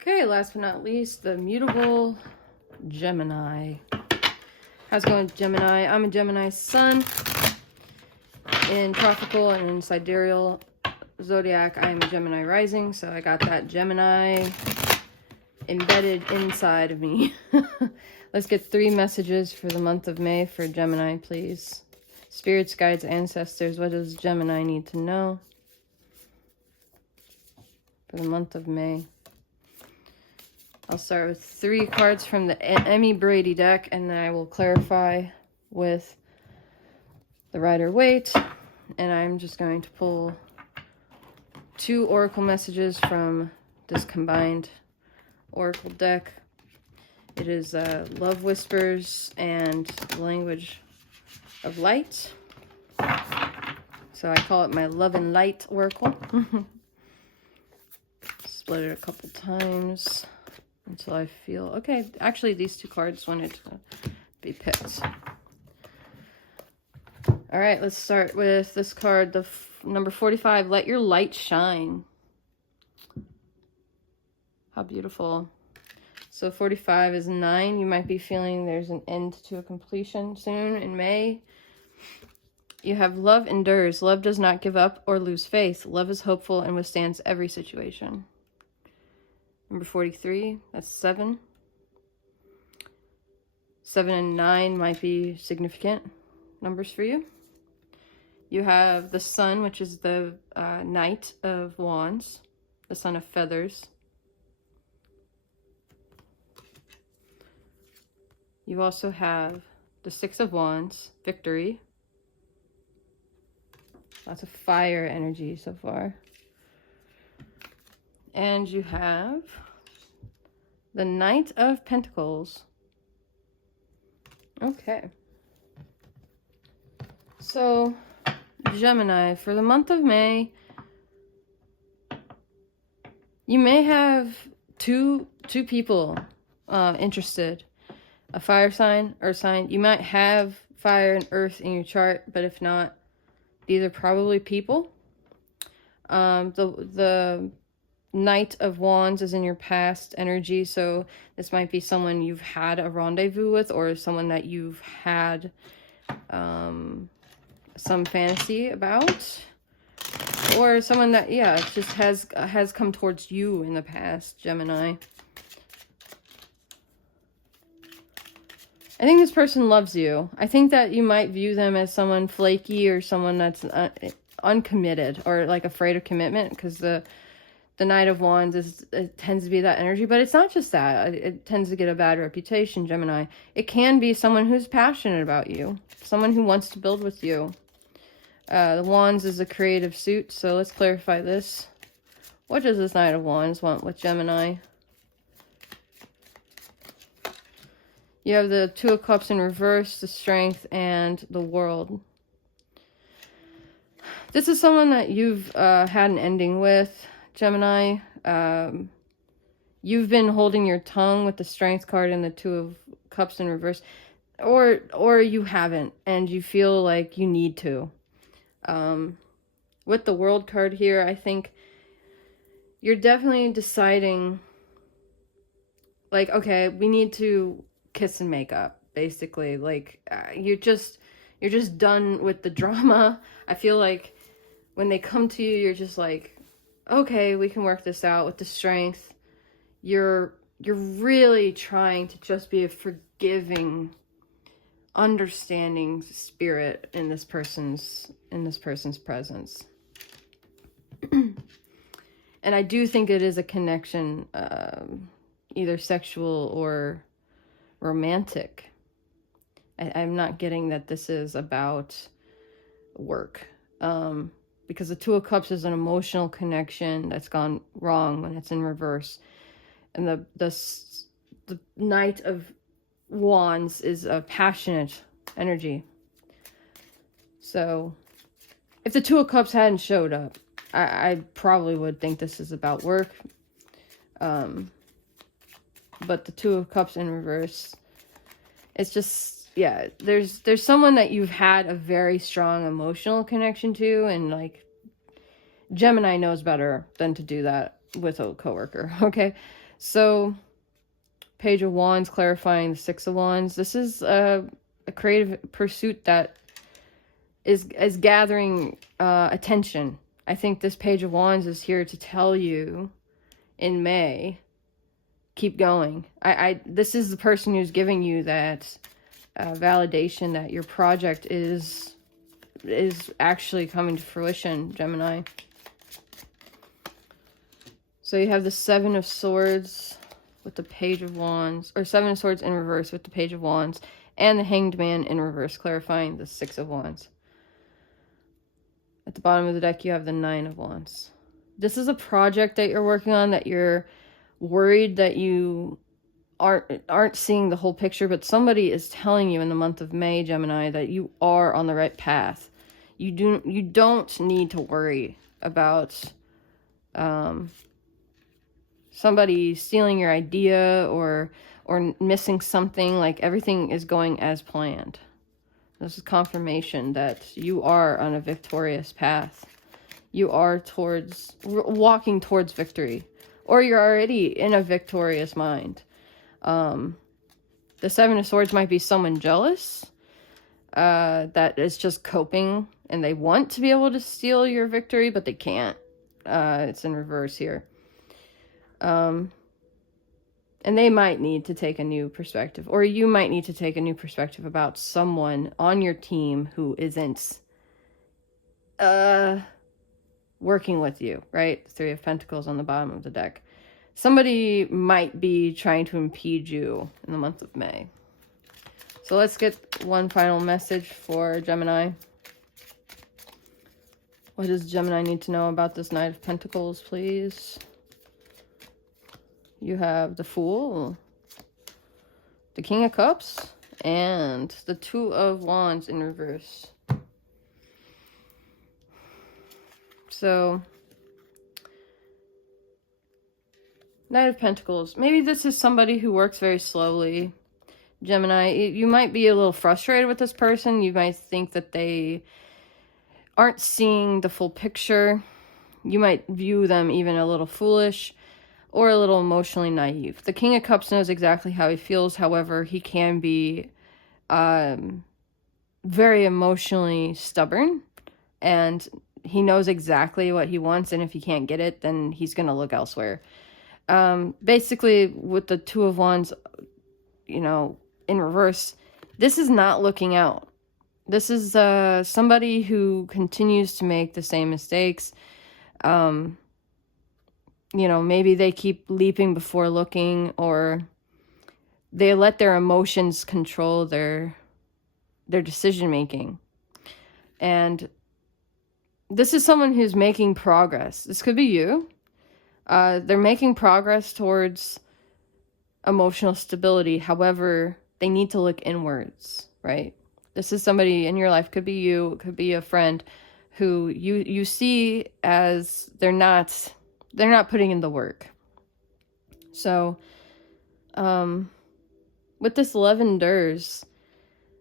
Okay, last but not least, the mutable Gemini. How's it going, Gemini? I'm a Gemini sun. In tropical and in sidereal zodiac, I am a Gemini rising, so I got that Gemini embedded inside of me. Let's get 3 messages for the month of May for Gemini, please. Spirits, guides, ancestors, what does Gemini need to know for the month of May? I'll start with 3 cards from the Emmy Brady deck, and then I will clarify with the Rider-Waite. And I'm just going to pull 2 oracle messages from this combined oracle deck. It is Love Whispers and Language of Light. So I call it my Love and Light oracle. Split it a couple times until I feel okay. Actually, these 2 cards wanted to be picked. All right, let's start with this card, the number 45. Let your light shine. How beautiful. So 45 is 9. You might be feeling there's an end to a completion soon in May. You have love endures. Love does not give up or lose faith. Love is hopeful and withstands every situation. Number 43, that's 7. 7 and 9 might be significant numbers for you. You have the Sun, which is the Knight of Wands, the Son of Feathers. You also have the 6 of Wands, Victory. Lots of fire energy so far. And you have the Knight of Pentacles. Okay. So, Gemini, for the month of May, you may have two people interested. A fire sign or sign. You might have fire and earth in your chart, but if not, these are probably people. The Knight of Wands is in your past energy, so this might be someone you've had a rendezvous with, or someone that you've had some fantasy about, or someone that, yeah, just has come towards you in the past, Gemini. I think this person loves you. I think that you might view them as someone flaky or someone that's uncommitted or like afraid of commitment, because the Knight of Wands it tends to be that energy, but it's not just that. It tends to get a bad reputation, Gemini. It can be someone who's passionate about you, someone who wants to build with you. The Wands is a creative suit, so let's clarify this. What does this Knight of Wands want with Gemini? You have the 2 of Cups in reverse, the Strength, and the World. This is someone that you've had an ending with, Gemini. You've been holding your tongue with the Strength card and the 2 of Cups in reverse. Or you haven't, and you feel like you need to. With the World card here, I think you're definitely deciding, like, okay, we need to kiss and make up, basically. Like, you're just done with the drama. I feel like when they come to you, you're just like, okay, we can work this out. With the Strength, you're really trying to just be a forgiving, understanding spirit in this person's presence. And I do think it is a connection, either sexual or romantic. I'm not getting that this is about work, because the 2 of Cups is an emotional connection that's gone wrong when it's in reverse, and the Knight of Wands is a passionate energy. So if the 2 of Cups hadn't showed up, I probably would think this is about work. But the 2 of Cups in reverse, it's just, yeah, there's someone that you've had a very strong emotional connection to, and like Gemini knows better than to do that. with a coworker. Okay, so Page of Wands clarifying the Six of Wands. This is a creative pursuit that is gathering attention. I think this Page of Wands is here to tell you in May, keep going. This is the person who's giving you that validation that your project is actually coming to fruition, Gemini. So you have the Seven of Swords with the Page of Wands, or Seven of Swords in reverse with the Page of Wands, and the Hanged Man in reverse, clarifying the Six of Wands. At the bottom of the deck, you have the Nine of Wands. This is a project that you're working on that you're worried that you aren't seeing the whole picture, but somebody is telling you in the month of May, Gemini, that you are on the right path. You don't need to worry about somebody stealing your idea or missing something. Like, everything is going as planned. This is confirmation that you are on a victorious path. You are walking towards victory, or you're already in a victorious mind. The Seven of Swords might be someone jealous that is just coping, and they want to be able to steal your victory, but they can't. It's in reverse here. And they might need to take a new perspective, or you might need to take a new perspective about someone on your team who isn't working with you, right? Three of Pentacles on the bottom of the deck. Somebody might be trying to impede you in the month of May. So let's get one final message for Gemini. What does Gemini need to know about this Knight of Pentacles, please? You have the Fool, the King of Cups, and the Two of Wands in reverse. So, Knight of Pentacles. Maybe this is somebody who works very slowly. Gemini, you might be a little frustrated with this person. You might think that they aren't seeing the full picture. You might view them even a little foolish or a little emotionally naive. The King of Cups knows exactly how he feels. However, he can be very emotionally stubborn, and he knows exactly what he wants, and if he can't get it, then he's going to look elsewhere. Basically, with the Two of Wands, you know, in reverse, this is not looking out. This is somebody who continues to make the same mistakes. You know, maybe they keep leaping before looking, or they let their emotions control their decision making. And this is someone who's making progress. This could be you. They're making progress towards emotional stability. However, they need to look inwards, right? This is somebody in your life, could be you, could be a friend, who you see as they're not putting in the work. So, with this Love endures,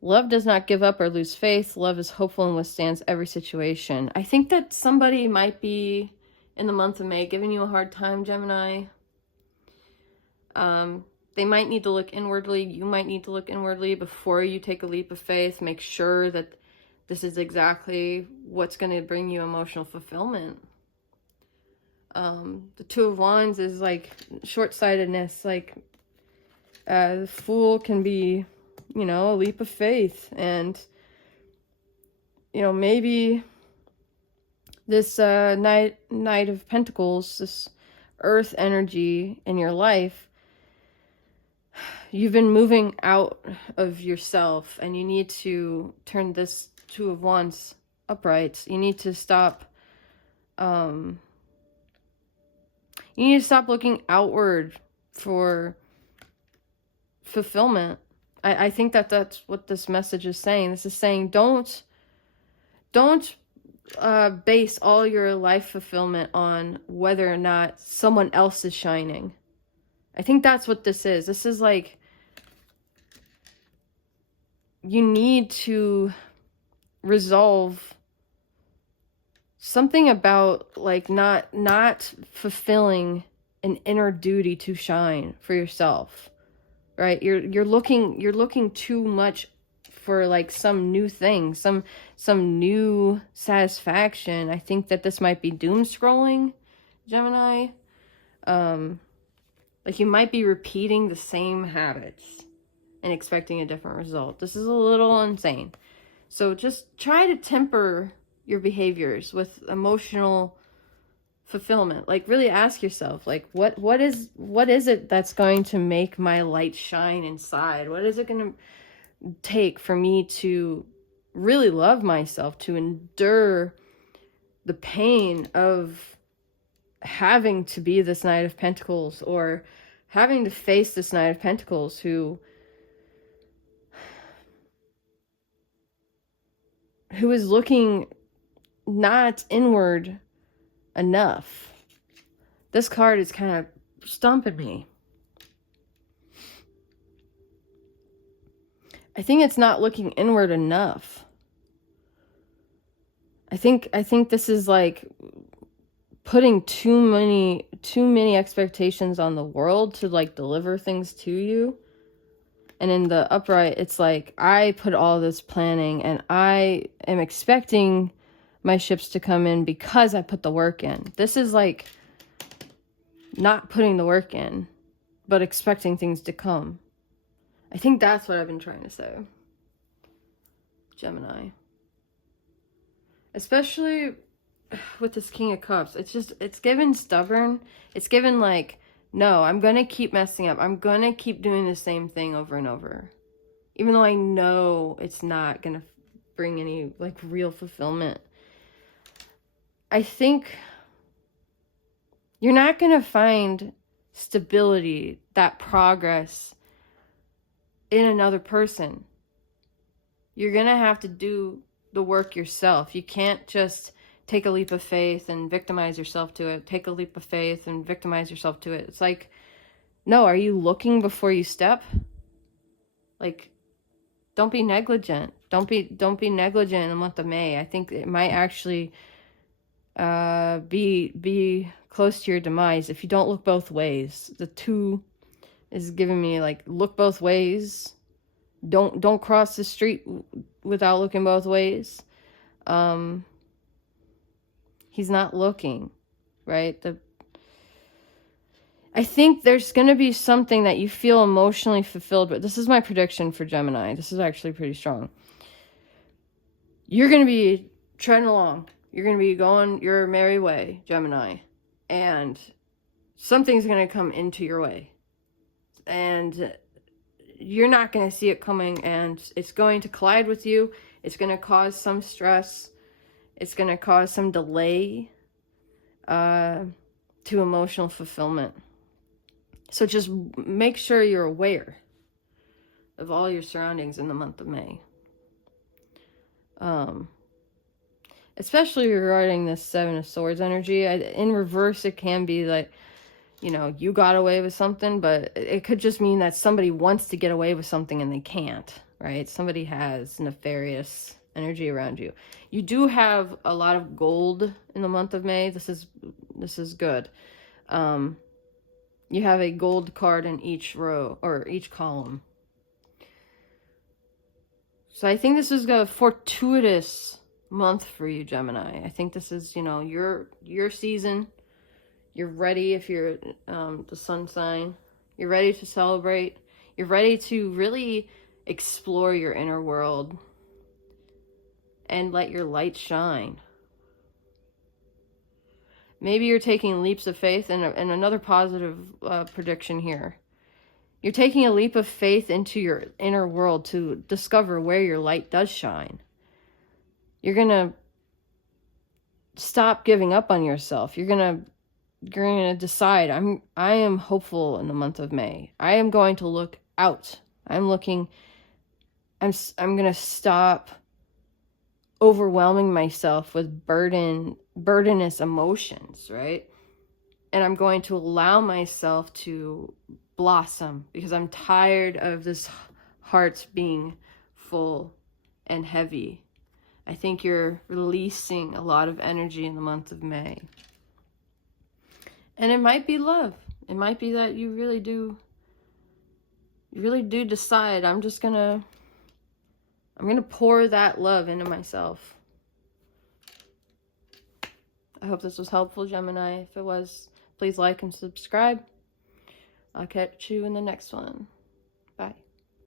love does not give up or lose faith. Love is hopeful and withstands every situation. I think that somebody might be in the month of May giving you a hard time, Gemini. They might need to look inwardly. You might need to look inwardly before you take a leap of faith. Make sure that this is exactly what's going to bring you emotional fulfillment. The Two of Wands is like short-sightedness. Like, the Fool can be, you know, a leap of faith. And, you know, maybe this Knight of Pentacles, this earth energy in your life, you've been moving out of yourself, and you need to turn this Two of Wands upright. You need to stop, you need to stop looking outward for fulfillment. I think that that's what this message is saying. This is saying don't base all your life fulfillment on whether or not someone else is shining. I think that's what this is. This is like, you need to resolve something about like not fulfilling an inner duty to shine for yourself, right? You're looking too much for like some new thing, some new satisfaction. I think that this might be doom scrolling, Gemini. Like you might be repeating the same habits and expecting a different result. This is a little insane. So just try to temper your behaviors with emotional fulfillment. Like really ask yourself, like what is it that's going to make my light shine inside? What is it going to take for me to really love myself, to endure the pain of having to be this Knight of Pentacles, or having to face this Knight of Pentacles who is looking not inward enough. This card is kind of stumping me. I think it's not looking inward enough. I think this is like putting too many expectations on the world to like deliver things to you. And in the upright, it's like, I put all this planning and I am expecting my ships to come in because I put the work in. This is like not putting the work in, but expecting things to come. I think that's what I've been trying to say, Gemini. Especially with this King of Cups. It's given stubborn. It's given like, no, I'm going to keep messing up. I'm going to keep doing the same thing over and over. Even though I know it's not going to bring any like real fulfillment. I think you're not going to find stability, that progress in another person. You're going to have to do the work yourself. You can't just take a leap of faith and victimize yourself to it. Take a leap of faith and victimize yourself to it. It's like, no, are you looking before you step? Like, don't be negligent. Don't be negligent in the month of May. I think it might actually be close to your demise if you don't look both ways. The 2 is giving me like, look both ways. Don't cross the street without looking both ways. He's not looking, right? I think there's going to be something that you feel emotionally fulfilled with. This is my prediction for Gemini. This is actually pretty strong. You're going to be treading along. You're going to be going your merry way, Gemini. And something's going to come into your way. And you're not going to see it coming. And it's going to collide with you. It's going to cause some stress. It's going to cause some delay to emotional fulfillment. So just make sure you're aware of all your surroundings in the month of May. Especially regarding this 7 of Swords energy. In reverse, it can be like, you know, you got away with something, but it could just mean that somebody wants to get away with something and they can't, right? Somebody has nefarious energy around you. You do have a lot of gold in the month of May. This is good. You have a gold card in each row or each column. So I think this is a fortuitous month for you, Gemini. I think this is, you know, your season. You're ready if you're the sun sign. You're ready to celebrate. You're ready to really explore your inner world and let your light shine. Maybe you're taking leaps of faith, and another positive prediction here. You're taking a leap of faith into your inner world to discover where your light does shine. You're going to stop giving up on yourself. You're going to decide, I am hopeful in the month of May. I am going to look out. I'm going to stop overwhelming myself with burdenous emotions, right? And I'm going to allow myself to blossom because I'm tired of this heart being full and heavy. I think you're releasing a lot of energy in the month of May. And it might be love. It might be that you really do decide, I'm gonna pour that love into myself. I hope this was helpful, Gemini. If it was, please like and subscribe. I'll catch you in the next one.